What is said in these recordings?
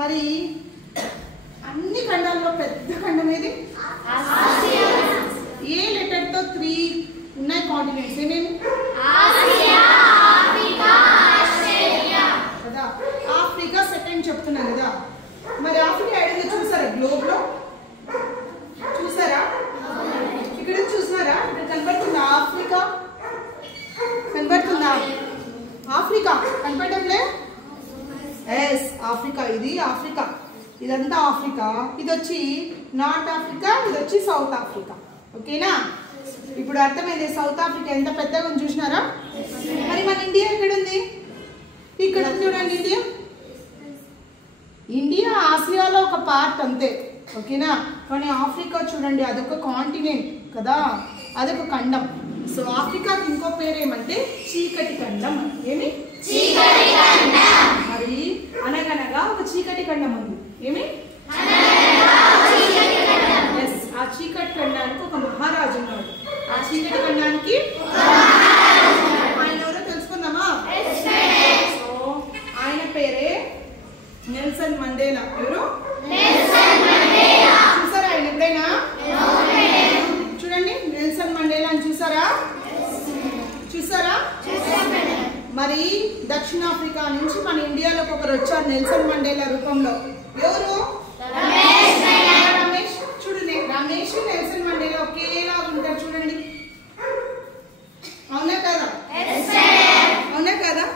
మరి అన్ని ఖండాల్లో పెద్ద ఖండం ఏది? ఏ లెటర్ తో 3 ఉన్నాయి కాంటినెంట్స్? ఏమేమి? కదా, ఆఫ్రికా సెకండ్ చెప్తున్నాను కదా. మరి ఆఫ్రికా ఐడియా చూసారా? గ్లోబ్ లో చూసారా? ఇక్కడ చూసారా? ఇక్కడ కనబడుతుందా ఆఫ్రికా? కనబడుతుందా ఆఫ్రికా? కనబడటంలే? Yes, Africa. ఇది ఆఫ్రికా, ఇదంతా ఆఫ్రికా. ఇది వచ్చి నార్త్ ఆఫ్రికా, ఇది వచ్చి సౌత్ ఆఫ్రికా. ఓకేనా? ఇప్పుడు అర్థమైంది సౌత్ ఆఫ్రికా ఎంత పెద్దగా ఉంది చూసినారా? మరి మన ఇండియా ఎక్కడ ఉంది? ఇక్కడ ఉంది చూడండి. ఇండియా ఇండియా ఆసియాలో ఒక పార్ట్ అంతే. ఓకేనా? కానీ ఆఫ్రికా చూడండి, అదొక కాంటినెంట్ కదా, అదొక ఖండం. సో ఆఫ్రికాకి ఇంకో పేరు ఏమంటే చీకటి ఖండం. ఏమి? చీకటి ఖండం. మరి అనగనగా ఒక చీకటి ఖండం ఉంది. ఏమి? ఎస్, ఆ చీకటి ఖండానికి ఒక మహారాజు ఉన్నాడు. ఆ చీకటి ఖండానికి ఆయన ఎవరో తెలుసుకుందామా? సో ఆయన పేరే నెల్సన్ మండేలా. ఎవరు? చూసారా ఆయన ఎప్పుడైనా? చూడండి, నెల్సన్ మండేలా అని చూసారా? చూసారా? మరి దక్షిణాఫ్రికా నుంచి మన ఇండియాలోకి ఒకరు వచ్చారు నెల్సన్ మండేలా రూపంలో. ఎవరు? రమేష్. చూడండి, రమేష్ నెల్సన్ మండేలా ఒకేలా ఉంటారు. చూడండి, అవునా కదా? అవునా కదా?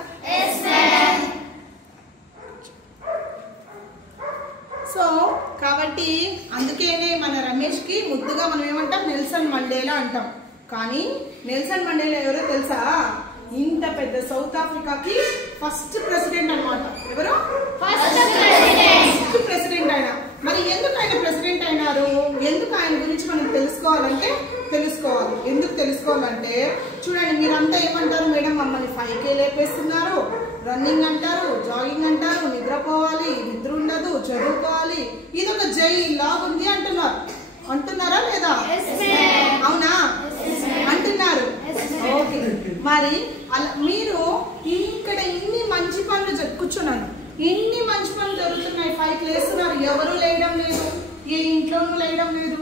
సో కాబట్టి అందుకేనే మన రమేష్ కి ముద్దుగా మనం ఏమంటాం? నెల్సన్ మండేలా అంటాం. కానీ నెల్సన్ మండేలా ఎవరో తెలుసా? ఇంత పెద్ద సౌత్ ఆఫ్రికాకి ఫస్ట్ ప్రెసిడెంట్ అన్నమాట. ఎవరు? ఫస్ట్ ప్రెసిడెంట్ ఆయన. మరి ఎందుకు ఆయన ప్రెసిడెంట్ అయినారు? ఎందుకు ఆయన గురించి మనం తెలుసుకోవాలంటే తెలుసుకోవాలి. ఎందుకు తెలుసుకోవాలంటే చూడండి, మీరంతా ఏమంటారు? మేడం మమ్మల్ని 5K లేపేస్తున్నారు, రన్నింగ్ అంటారు, జాగింగ్ అంటారు, నిద్రపోవాలి, నిద్ర ఉండదు, చదువుకోవాలి, ఇది ఒక జైలు లాగా ఉంది అంటున్నారు. అంటున్నారా లేదా? అవునా? అంటున్నారు. ఓకే, మరి అలా మీరు ఇక్కడ ఇన్ని మంచి పనులు కూర్చున్నాను, ఇన్ని మంచి పనులు జరుగుతున్నాయి, 5 లేస్తున్నారు, ఎవరు లేయడం లేదు, ఏ ఇంట్లోనూ లేయడం లేదు.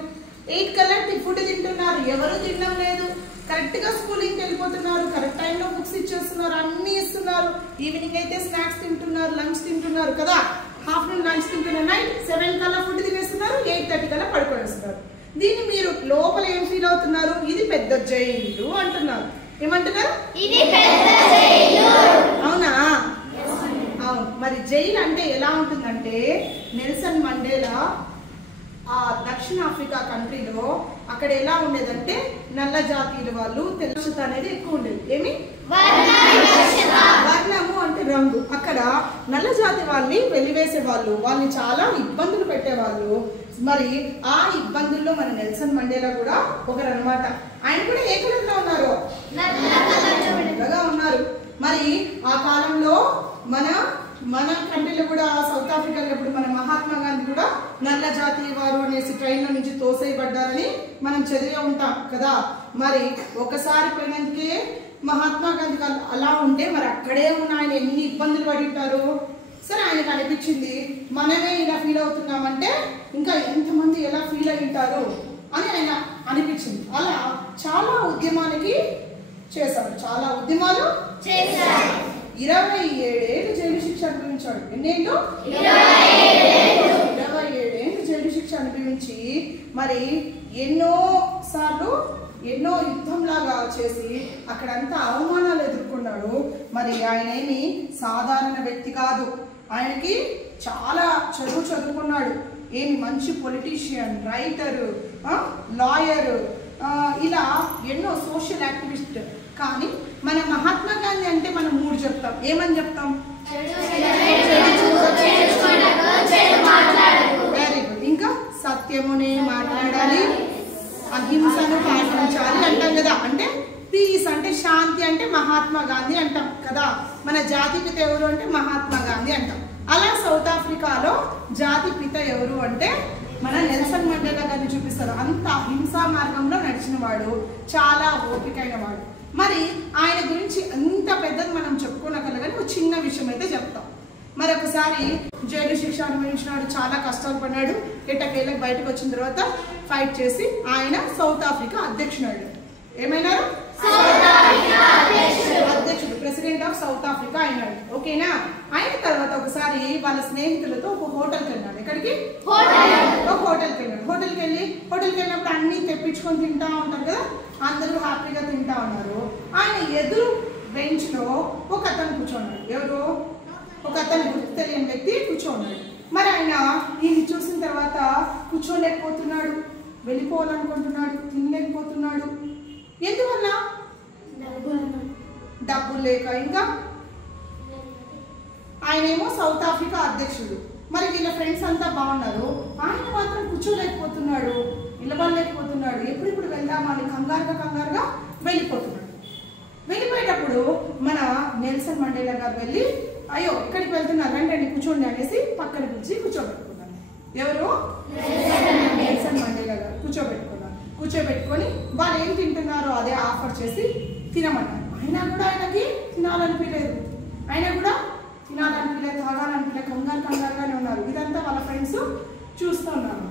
8 కల్లా ఫుడ్ తింటున్నారు, ఎవరు తినడం లేదు. కరెక్ట్ గా స్కూలింగ్ వెళ్ళిపోతున్నారు, కరెక్ట్ టైంలో బుక్స్ ఇచ్చేస్తున్నారు, అన్ని ఇస్తున్నారు. ఈవినింగ్ అయితే స్నాక్స్ తింటున్నారు, లంచ్ తింటున్నారు కదా, ఆఫ్టర్నూన్ లంచ్ తింటున్నారు, నైట్ 7 కల్లా ఫుడ్ తినేస్తున్నారు, 8:30 కల్లా పడుకొనేస్తున్నారు. దీన్ని మీరు లోపల ఏం ఫీల్ అవుతున్నారు? ఇది పెద్ద జైలు అంటున్నారు. ఏమంటున్నారు? ఇది పెద్ద జైలు. అవునా? అవును. మరి జైలు అంటే ఎలా ఉంటుందంటే నెల్సన్ మండేలా ఆ దక్షిణాఫ్రికా కంట్రీలో అక్కడ ఎలా ఉండేదంటే నల్ల జాతీయుల వాళ్ళు తెలుసుత అనేది ఎక్కువ ఉండేది. ఏమి? వర్ణము అంటే రంగు. అక్కడ నల్ల జాతి వాళ్ళని వెలివేసే వాళ్ళు, వాళ్ళని చాలా ఇబ్బందులు పెట్టేవాళ్ళు. మరి ఆ ఇబ్బందుల్లో మన నెల్సన్ మండేలా కూడా ఒకరు అన్నమాట. ఆయన కూడా ఏ కలర్లో ఉన్నారు? నల్లగా ఉన్నారు. మరి ఆ కాలంలో మన కంట్రీలో కూడా సౌత్ ఆఫ్రికాలో ఇప్పుడు మన మహాత్మా గాంధీ కూడా నల్ల జాతి వారు అనేసి ట్రైన్లో నుంచి తోసేయబడ్డారని మనం చదివే ఉంటాం కదా. మరి ఒకసారి పోయినందుకే మహాత్మా గాంధీ అలా ఉంటే మరి అక్కడే ఉన్న ఆయన ఎన్ని ఇబ్బందులు పడి ఉంటారు. సరే, ఆయనకు అనిపించింది మనమే ఇలా ఫీల్ అవుతున్నామంటే ఇంకా ఎంతమంది ఎలా ఫీల్ అయి ఉంటారు అని ఆయన అనిపించింది. అలా చాలా ఉద్యమాలకి చేశారు, చాలా ఉద్యమాలు చేశారు. 27 ఏళ్ళు జైలు శిక్ష అనుభవించాడు. ఎన్నేళ్ళు? 27 ఏళ్ళు జైలు శిక్ష అనుభవించి మరి ఎన్నో సార్లు ఎన్నో యుద్ధంలాగా చేసి అక్కడంతా అవమానాలు ఎదుర్కొన్నాడు. మరి ఆయన ఏమి సాధారణ వ్యక్తి కాదు. ఆయనకి చాలా చదువుకున్నాడు. ఏమి మంచి పొలిటీషియన్, రైటరు, లాయరు, ఇలా ఎన్నో సోషల్ యాక్టివిస్ట్. కానీ మన మహాత్మా గాంధీ అంటే మనం 3 చెప్తాం. ఏమని చెప్తాం? Very good. ఇంకా సత్యమునే మాట్లాడాలి, అహింసను పాటించాలి అంటాం కదా. అంటే పీస్ అంటే శాంతి అంటే మహాత్మా గాంధీ అంటాం కదా. మన జాతి పిత ఎవరు అంటే మహాత్మా గాంధీ అంటాం. అలా సౌత్ ఆఫ్రికాలో జాతి పిత ఎవరు అంటే మన నెల్సన్ మండేలా గారిని చూపిస్తారు. అంత అహింసా మార్గంలో నడిచిన వాడు, చాలా ఓపికైన వాడు. మరి ఆయన గురించి అంత పెద్దది మనం చెప్పుకోనగలగానే ఒక చిన్న విషయం అయితే చెప్తాం. మరొకసారి జైలు శిక్ష అనుభవించినాడు, చాలా కష్టాలు పడినాడు. ఎట్టకేళ్ళకి బయటకు వచ్చిన తర్వాత ఫైట్ చేసి ఆయన సౌత్ ఆఫ్రికా అధ్యక్షుడు. ఏమైనారు? అధ్యక్షుడు, ప్రెసిడెంట్ ఆఫ్ సౌత్ ఆఫ్రికా అయినాడు. ఓకేనా? అయిన తర్వాత ఒకసారి వాళ్ళ స్నేహితులతో ఒక హోటల్కి వెళ్ళాడు. ఎక్కడికి? ఒక హోటల్కి వెళ్ళాడు. హోటల్కి వెళ్ళినప్పుడు అన్ని తెప్పించుకొని తింటా ఉంటారు కదా, అందరూ హ్యాపీగా తింటా ఉన్నారు. ఆయన ఎదురు బెంచ్ లో ఒక అతను కూర్చోన్నాడు. ఎవరు? ఒక అతను గుర్తు తెలియని వ్యక్తి కూర్చోన్నాడు. మరి ఆయన ఈయన చూసిన తర్వాత కూర్చోలేకపోతున్నాడు, వెళ్ళిపోవాలనుకుంటున్నాడు, తినలేకపోతున్నాడు. ఎందువల్ల? డబ్బులు లేక. ఇంకా ఆయనేమో సౌత్ ఆఫ్రికా అధ్యక్షుడు. మరి వీళ్ళ ఫ్రెండ్స్ అంతా బాగున్నారు, ఆయన మాత్రం కూర్చోలేకపోతున్నాడు, నిలబడలేకపోతున్నాడు. ఎప్పుడిప్పుడు వెళ్దామా అని కంగారుగా వెళ్ళిపోతున్నాడు. వెళ్ళిపోయేటప్పుడు మన నెల్సన్ మండేలా గారు వెళ్ళి, అయ్యో ఎక్కడికి వెళ్తున్నారు, రండి కూర్చోండి అనేసి పక్కన పిలిచి కూర్చోబెట్టుకున్నాను. ఎవరు? నెల్సన్ మండేలా గారు కూర్చోబెట్టుకొని వాళ్ళు ఏం తింటున్నారో అదే ఆఫర్ చేసి తినమన్నారు. అయినా కూడా ఆయనకి తినాలనిపించలేదు, తాగాలనిపించలేదు, కంగారుగానే ఉన్నారు. ఇదంతా వాళ్ళ ఫ్రెండ్స్ చూస్తూ ఉన్నారు.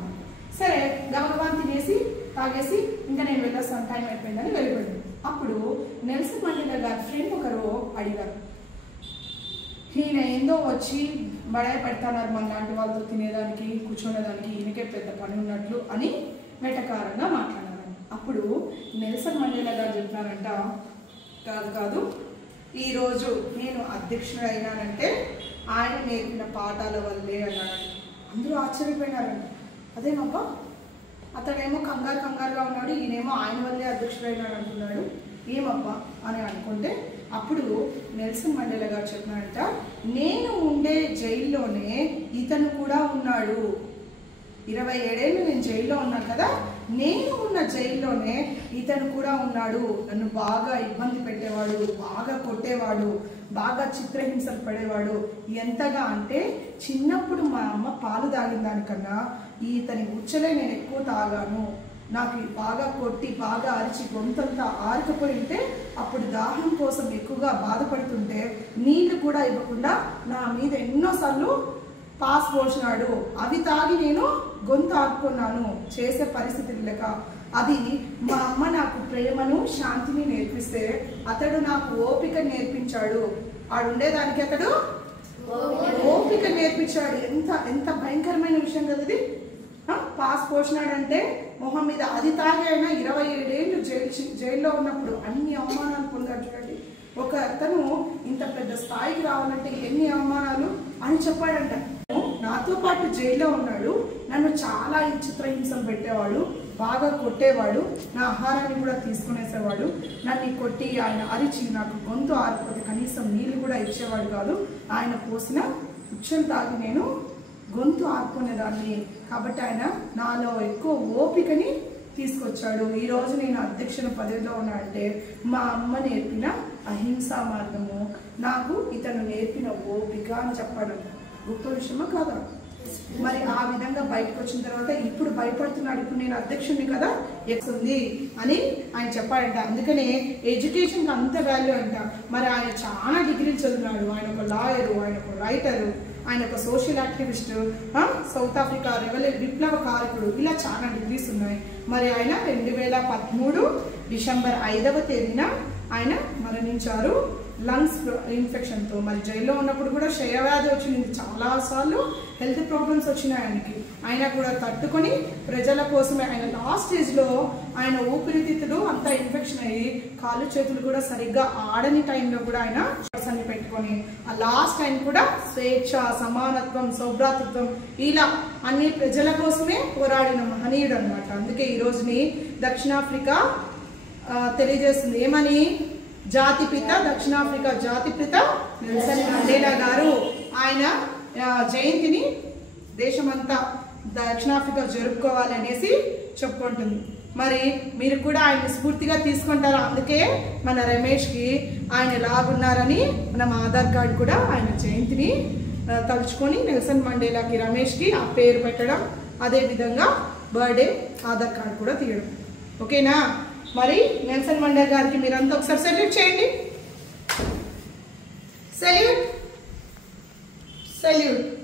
సరే గబగబాన్ తినేసి తాగేసి ఇంకా నేను వెళ్ళొస్తాను, టైం అయిపోయిందని వెళ్ళిపోయాడు. అప్పుడు నెల్సన్ మండేలా గారి ఫ్రెండ్ ఒకరు అడిగారు, ఈయన ఏందో వచ్చి బడాయి పెడతాన్నారు మన లాంటి వాళ్ళతో తినేదానికి కూర్చునేదానికి, ఈయనకే పెద్ద పని ఉన్నట్లు అని వెటకారంగా మాట్లాడారు. అప్పుడు నెల్సన్ మండేలా గారు చెప్పారంట, కాదు ఈరోజు నేను అధ్యక్షుడు అయినానంటే ఆయన నేర్పిన పాఠాల వల్లే అన్నాడు. అందరూ ఆశ్చర్యపోయినారంట. అదేమబ్బా, అతడేమో కంగారుగా ఉన్నాడు, ఈయనేమో ఆయన వల్లే అధ్యక్షుడు అయినాడు అంటున్నాడు, ఏమబ్బా అని అనుకుంటే అప్పుడు నెల్సన్ మండేలా గారు చెప్పినారంట, నేను ఉండే జైల్లోనే ఇతను కూడా ఉన్నాడు. 27 ఏళ్ళు నేను జైల్లో ఉన్నాను కదా, నేను ఉన్న జైల్లోనే ఇతను కూడా ఉన్నాడు. నన్ను బాగా ఇబ్బంది పెట్టేవాడు, బాగా కొట్టేవాడు, బాగా చిత్రహింసలు పడేవాడు. ఎంతగా అంటే చిన్నప్పుడు మా అమ్మ పాలు తాగిన దానికన్నా ఇతని ఉచ్చలే నేను ఎక్కువ తాగాను. నాకు బాగా కొట్టి బాగా అరిచి గొంతంతా ఆరుకుపోయి ఉంటే అప్పుడు దాహం కోసం ఎక్కువగా బాధపడుతుంటే నీళ్లు కూడా ఇవ్వకుండా నా మీద ఎన్నోసార్లు పాస్ పోసినాడు. అవి తాగి నేను గొంతు ఆపుకున్నాను, చేసే పరిస్థితి లేక. అది మా అమ్మ నాకు ప్రేమను శాంతిని నేర్పిస్తే అతడు నాకు ఓపిక నేర్పించాడు. ఆడుండేదానికి అతడు ఓపిక నేర్పించాడు. ఎంత భయంకరమైన విషయం కదా ఇది. పాస్ పోసినాడంటే మొహం మీద, అది తాగి అయినా 27 ఏళ్ళు జైల్లో ఉన్నప్పుడు అన్ని అవమానాలు పొందాడు. చూడండి, ఒక అతను ఇంత పెద్ద స్థాయికి రావాలంటే ఎన్ని అవమానాలు అని చెప్పాడంట. నాతో పాటు జైల్లో ఉన్నాడు, నన్ను చాలా చిత్రహింసలు పెట్టేవాడు, బాగా కొట్టేవాడు, నా ఆహారాన్ని కూడా తీసుకునేసేవాడు. నన్ను కొట్టి ఆయన అరిచి నాకు గొంతు ఆరిపోతే కనీసం నీళ్ళు కూడా ఇచ్చేవాడు కాదు. ఆయన పోసిన ఉచ్చలు తాగి నేను గొంతు ఆపుకునేదాన్ని. కాబట్టి ఆయన నాలో ఎక్కువ ఓపికని తీసుకొచ్చాడు. ఈరోజు నేను అధ్యక్షుల పదవిలో ఉన్నానంటే మా అమ్మ నేర్పిన అహింసా మార్గము, నాకు ఇతను నేర్పిన ఓపిక అని చెప్పాడు. గొప్ప విషయమా కాదా? మరి ఆ విధంగా బయటకు వచ్చిన తర్వాత ఇప్పుడు భయపడుతున్నాడు, ఇప్పుడు నేను అధ్యక్షుడిని కదా ఎక్కుంది అని ఆయన చెప్పాడంట. అందుకనే ఎడ్యుకేషన్కి అంత వాల్యూ అంట. మరి ఆయన చాలా డిగ్రీలు చదివినాడు. ఆయన ఒక లాయరు, ఆయన ఒక రైటరు, ఆయన ఒక సోషల్ యాక్టివిస్ట్, సౌత్ ఆఫ్రికా విప్లవ కారకుడు, ఇలా చాలా డిగ్రీస్ ఉన్నాయి. మరి ఆయన 2013 డిసెంబర్ 5వ తేదీన ఆయన మరణించారు లంగ్స్ ఇన్ఫెక్షన్తో. మరి జైల్లో ఉన్నప్పుడు కూడా క్షయవ్యాధి వచ్చింది, చాలాసార్లు హెల్త్ ప్రాబ్లమ్స్ వచ్చినాయి ఆయనకి. ఆయన కూడా తట్టుకొని ప్రజల కోసమే ఆయన లాస్ట్ స్టేజ్లో ఆయన ఊపిరితిత్తులు అంతా ఇన్ఫెక్షన్ అయ్యి కాళ్ళు చేతులు కూడా సరిగ్గా ఆడని టైంలో కూడా ఆయన అన్ని పెట్టుకొని ఆ లాస్ట్ టైం కూడా స్వేచ్ఛ, సమానత్వం, సౌభ్రాతృత్వం ఇలా అన్ని ప్రజల కోసమే పోరాడిన మహనీయుడు అనమాట. అందుకే ఈ రోజుని దక్షిణాఫ్రికా తెలియజేస్తుంది ఏమని, జాతిపిత, దక్షిణాఫ్రికా జాతిపిత నెల్సన్ మండేలా గారు ఆయన జయంతిని దేశమంతా దక్షిణాఫ్రికా జరుపుకోవాలి అనేసి చెప్పుకుంటుంది. మరి మీరు కూడా ఆయన స్ఫూర్తిగా తీసుకుంటారు. అందుకే మన రమేష్కి ఆయన ఎలాగున్నారని మనం ఆధార్ కార్డు కూడా ఆయన జయంతిని తలుచుకొని నెల్సన్ మండేలాకి రమేష్కి ఆ పేరు పెట్టడం, అదేవిధంగా బర్త్డే ఆధార్ కార్డు కూడా తీయడం. ఓకేనా? మరి నెల్సన్ మండేలా గారికి మీరంతా ఒకసారి సెల్యూట్ చేయండి. సెల్యూట్. సెల్యూట్.